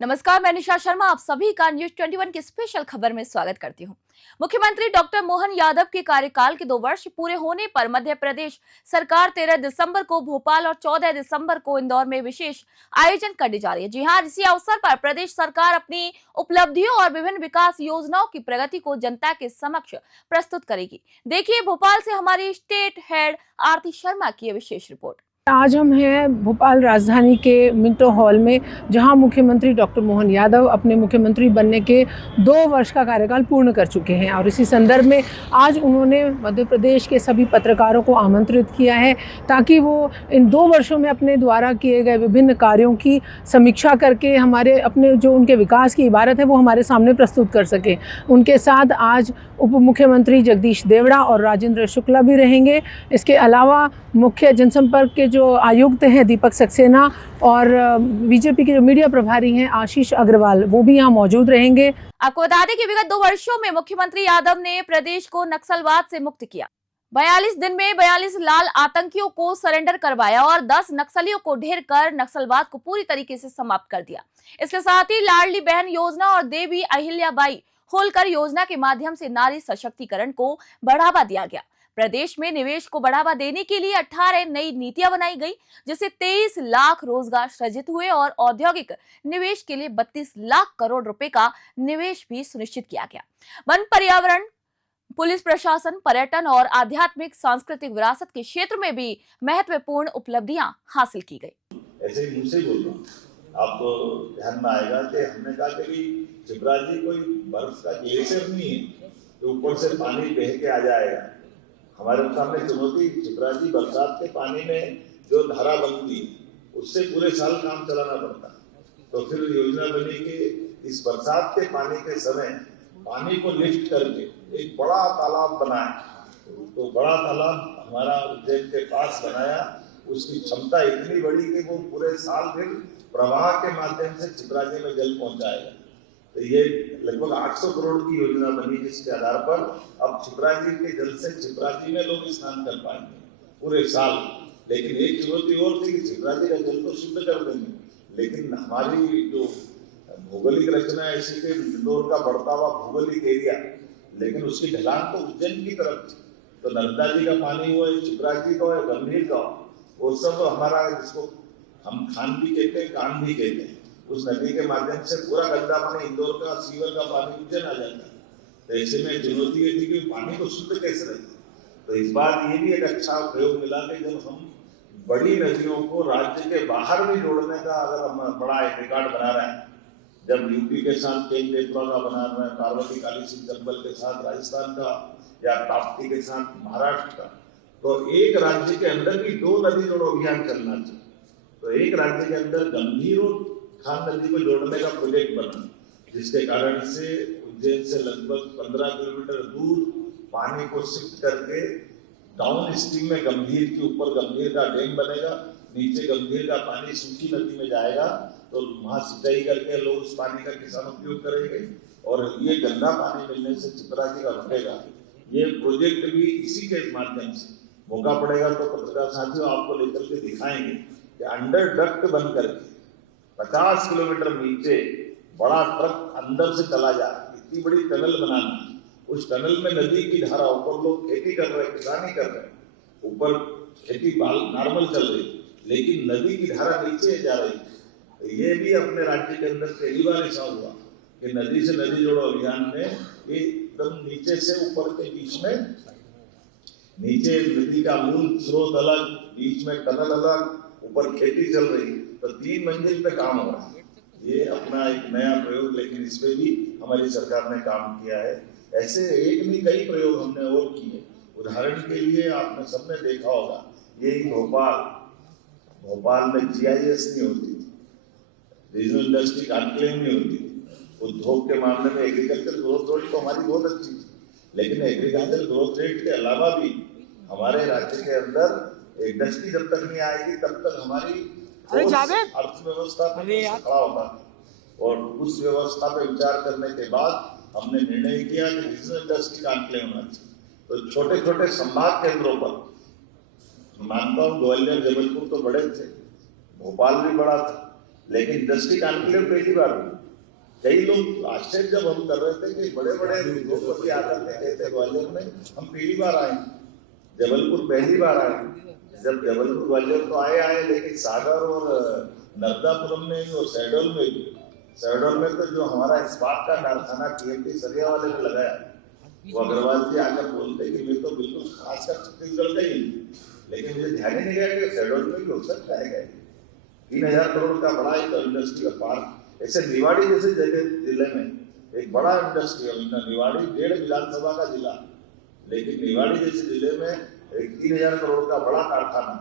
नमस्कार, मैं निशा शर्मा आप सभी का न्यूज 21 की स्पेशल खबर में स्वागत करती हूं। मुख्यमंत्री डॉक्टर मोहन यादव के कार्यकाल के 2 वर्ष पूरे होने पर मध्य प्रदेश सरकार 13 दिसंबर को भोपाल और 14 दिसंबर को इंदौर में विशेष आयोजन करने जा रही है। जी हां, इसी अवसर पर प्रदेश सरकार अपनी उपलब्धियों और विभिन्न विकास योजनाओं की प्रगति को जनता के समक्ष प्रस्तुत करेगी। देखिए भोपाल से हमारी स्टेट हेड आरती शर्मा की विशेष रिपोर्ट। आज हम हैं भोपाल राजधानी के मिंटो हॉल में, जहां मुख्यमंत्री डॉक्टर मोहन यादव अपने मुख्यमंत्री बनने के 2 वर्ष का कार्यकाल पूर्ण कर चुके हैं और इसी संदर्भ में आज उन्होंने मध्य प्रदेश के सभी पत्रकारों को आमंत्रित किया है ताकि वो इन 2 वर्षों में अपने द्वारा किए गए विभिन्न कार्यों की समीक्षा करके हमारे अपने जो उनके विकास की इबारत है वो हमारे सामने प्रस्तुत कर सकें। उनके साथ आज उप मुख्यमंत्री जगदीश देवड़ा और राजेंद्र शुक्ला भी रहेंगे। इसके अलावा मुख्य जनसंपर्क के जो आयुक्त हैं दीपक सक्सेना और बीजेपी के जो मीडिया प्रभारी हैं आशीष अग्रवाल, वो भी यहाँ मौजूद रहेंगे। आपको बता दें कि विगत 2 वर्षों में मुख्यमंत्री यादव ने प्रदेश को नक्सलवाद से मुक्त किया। 42 दिन में 42 लाल आतंकियों को सरेंडर करवाया और 10 नक्सलियों को ढेर कर नक्सलवाद को पूरी तरीके से समाप्त कर दिया। इसके साथ ही लाडली बहन योजना और देवी अहिल्याबाई होलकर योजना के माध्यम से नारी सशक्तिकरण को बढ़ावा दिया गया। प्रदेश में निवेश को बढ़ावा देने के लिए 18 नई नीतियां बनाई गई, जिससे 23 लाख रोजगार सृजित हुए और औद्योगिक निवेश के लिए 32 लाख करोड़ रुपए का निवेश भी सुनिश्चित किया गया। वन, पर्यावरण, पुलिस प्रशासन, पर्यटन और आध्यात्मिक सांस्कृतिक विरासत के क्षेत्र में भी महत्वपूर्ण उपलब्धियां हासिल की गई। ऐसे ही मुझसे बोल रहा हूँ, आपको ध्यान में आएगा कि हमने कहा कि शिवराज जी कोई बर्फ का ग्लेशियर नहीं है तो ऊपर से पानी बह के आ जाएगा। हमारे सामने चुनौती शिवराज जी बरसात के पानी में जो धारा बनती है उससे पूरे साल काम चलाना पड़ता। तो फिर योजना बनी कि इस बरसात के पानी के समय पानी को लिफ्ट करके एक बड़ा तालाब बनाए। तो बड़ा तालाब हमारा उज्जैन के पास बनाया। उसकी क्षमता इतनी बड़ी कि वो पूरे साल फिर प्रवाह के माध्यम से छिपराजी में जल पहुंचाएगा। तो ये लगभग 800 करोड़ की योजना बनी, जिसके आधार पर अब छिपराजी के जल से छिपराजी में लोग स्नान कर पाएंगे पूरे साल। लेकिन एक चुनौती और थी कि छिपराजी का जल तो शुद्ध कर देंगे, लेकिन हमारी जो भौगोलिक रचना ऐसी कि इंदौर का बढ़ता हुआ भौगोलिक एरिया, लेकिन उसकी ढलान तो उज्जैन की तरफ थी। तो नर्मदा जी का पानी हो, छिपराजी का हो, गंभीर का हो, वो सब हमारा जिसको हम खान भी कहते हैं, कान भी कहते हैं, उस नदी के माध्यम से पूरा गंदा पानी इंदौर का सीवर का पानी उज्जैन आ जाता है। तो ऐसे में चुनौती ये थी कि पानी को शुद्ध कैसे रखें। तो इस बार ये भी एक अच्छा प्रयोग मिला कि जब हम बड़ी नदियों को राज्य के बाहर भी जोड़ने का अगर हम बड़ा एक रिकॉर्ड बना रहे हैं, जब यूपी के साथ केंद्रेपुरा का बना रहे हैं, पार्वती काली सिंह चंबल के साथ राजस्थान का या ताप्ती के साथ महाराष्ट्र का, तो एक राज्य के अंदर भी 2 नदी जोड़ो अभियान चलना चाहिए। तो एक राज्य के अंदर गंभीर और खान नदी को जोड़ने का प्रोजेक्ट बना, जिसके कारण से उज्जैन से लगभग 15 किलोमीटर दूर पानी को शिफ्ट करके डाउन स्ट्रीम में गंभीर के ऊपर गंभीर का डैम बनेगा, नीचे गंभीर का पानी सूखी नदी में जाएगा। तो वहां सिंचाई करके लोग उस पानी का किसान उपयोग करेंगे और ये गंदा पानी मिलने से छिपराजी का रुकेगा। ये प्रोजेक्ट भी इसी के माध्यम से, मौका पड़ेगा तो पत्रकार साथियों आपको लेकर के दिखाएंगे कि अंडर डक्ट बन करके 50 किलोमीटर नीचे बड़ा ट्रक अंदर से चला जा, इतनी बड़ी टनल बनाना, उस टनल में नदी की धारा, ऊपर लोग खेती कर रहे हैं, किसानी कर रहे हैं, ऊपर खेती नॉर्मल चल रही, लेकिन नदी की धारा नीचे जा रही। तो ये भी अपने राज्य के अंदर पहली बार ऐसा हुआ कि नदी से नदी जोड़ो अभियान में एकदम नीचे से ऊपर के बीच में, नीचे नदी का मूल स्रोत अलग, बीच में टनल अलग, ऊपर खेती चल रही, तो 3 मंजिल पे काम हो रहा है। ये अपना एक नया प्रयोग, लेकिन इसमें भी हमारी सरकार ने काम किया है। ऐसे एक नहीं कई प्रयोग हमने और किए। उदाहरण के लिए आपने सबने देखा होगा, यही भोपाल में GIS नहीं होती, रीजनल इंडस्ट्री कॉन्क्लेव नहीं होती। उद्योग के मामले में एग्रीकल्चर ग्रोथ रेट तो हमारी बहुत अच्छी थी, लेकिन एग्रीकल्चर ग्रोथ रेट के अलावा भी हमारे राज्य के अंदर इंडस्ट्री जब तक नहीं आएगी तब तक हमारी अर्थव्यवस्था पर खड़ा होता। और उस व्यवस्था पर विचार करने के बाद हमने निर्णय किया कि रीजनल इंडस्ट्री कॉन्क्लेव होना चाहिए। तो छोटे छोटे संभाग केंद्रों पर, मानता हूँ ग्वालियर जबलपुर तो बड़े थे, भोपाल भी बड़ा था, लेकिन इंडस्ट्री कॉन्क्लेव पहली बार हुई। कई लोग आश्चर्य जब हम कर रहे थे कि बड़े बड़े उद्योगपति आकर के कहते ग्वालियर में हम पहली बार आए, जबलपुर पहली बार आए। जब जबलपुर ग्वालियर तो आए, लेकिन सागर और नर्मदापुरम में भी और शहडोल में तो जो हमारा इस्पात का कारखाना TMT सरिया वाले ने लगाया, वो अग्रवाल जी आकर बोलते कि मैं तो बिल्कुल खासकर छत्तीसगढ़ का ही, लेकिन मुझे ध्यान ही नहीं गया कि शहडोल में भी हो सकता है। 3000 करोड़ का बड़ा एक इंडस्ट्रियल पार्क, ऐसे निवाड़ी जैसे जगह जिले में एक बड़ा इंडस्ट्रियल, निवाड़ी 1.5 विधानसभा का जिला, लेकिन निवाड़ी जैसे जिले में एक 3000 करोड़ का बड़ा कारखाना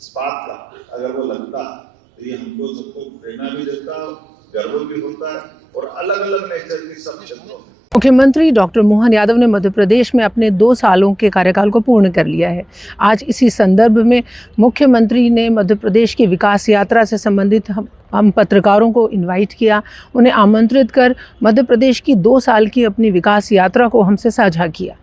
इस्पात का अगर वो लगता तो ये हमको सबको प्रेरणा भी देता, गर्व भी होता है, और अलग अलग नेचर की सब क्षेत्रों में। मुख्यमंत्री डॉक्टर मोहन यादव ने मध्य प्रदेश में अपने 2 सालों के कार्यकाल को पूर्ण कर लिया है। आज इसी संदर्भ में मुख्यमंत्री ने मध्य प्रदेश की विकास यात्रा से संबंधित हम पत्रकारों को इनवाइट किया, उन्हें आमंत्रित कर मध्य प्रदेश की 2 साल की अपनी विकास यात्रा को हमसे साझा किया।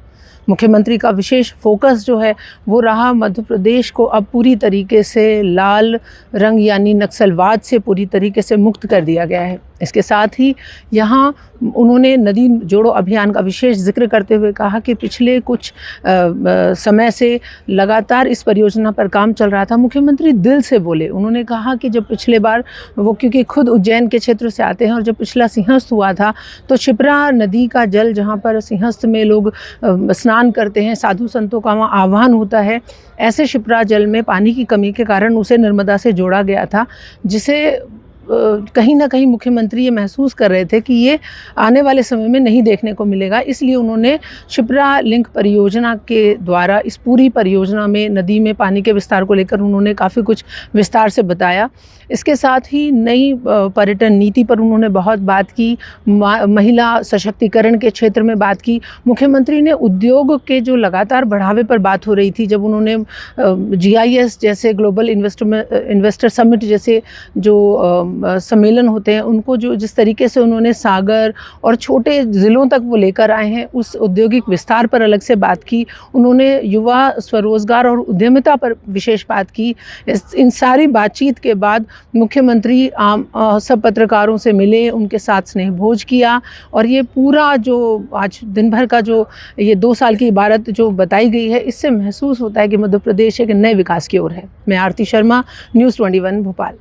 मुख्यमंत्री का विशेष फोकस जो है वो रहा मध्य प्रदेश को अब पूरी तरीके से लाल रंग यानी नक्सलवाद से पूरी तरीके से मुक्त कर दिया गया है। इसके साथ ही यहाँ उन्होंने नदी जोड़ो अभियान का विशेष जिक्र करते हुए कहा कि पिछले कुछ समय से लगातार इस परियोजना पर काम चल रहा था। मुख्यमंत्री दिल से बोले, उन्होंने कहा कि जब पिछले बार वो क्योंकि खुद उज्जैन के क्षेत्र से आते हैं और जब पिछला सिंहस्थ हुआ था तो क्षिप्रा नदी का जल जहाँ पर सिंहस्थ में लोग स्नान करते हैं, साधु संतों का वहाँ आह्वान होता है, ऐसे क्षिप्रा जल में पानी की कमी के कारण उसे नर्मदा से जोड़ा गया था, जिसे कहीं ना कहीं मुख्यमंत्री ये महसूस कर रहे थे कि ये आने वाले समय में नहीं देखने को मिलेगा। इसलिए उन्होंने क्षिप्रा लिंक परियोजना के द्वारा इस पूरी परियोजना में नदी में पानी के विस्तार को लेकर उन्होंने काफ़ी कुछ विस्तार से बताया। इसके साथ ही नई पर्यटन नीति पर उन्होंने बहुत बात की, महिला सशक्तिकरण के क्षेत्र में बात की। मुख्यमंत्री ने उद्योग के जो लगातार बढ़ावे पर बात हो रही थी, जब उन्होंने GIS जैसे ग्लोबल इन्वेस्टर समिट जैसे जो सम्मेलन होते हैं उनको जो जिस तरीके से उन्होंने सागर और छोटे ज़िलों तक वो लेकर आए हैं, उस औद्योगिक विस्तार पर अलग से बात की। उन्होंने युवा स्वरोजगार और उद्यमिता पर विशेष बात की। इन सारी बातचीत के बाद मुख्यमंत्री सब पत्रकारों से मिले, उनके साथ स्नेह भोज किया, और ये पूरा जो आज दिन भर का जो ये 2 साल की इबारत जो बताई गई है, इससे महसूस होता है कि मध्य प्रदेश एक नए विकास की ओर है। मैं आरती शर्मा, न्यूज़ 21 भोपाल।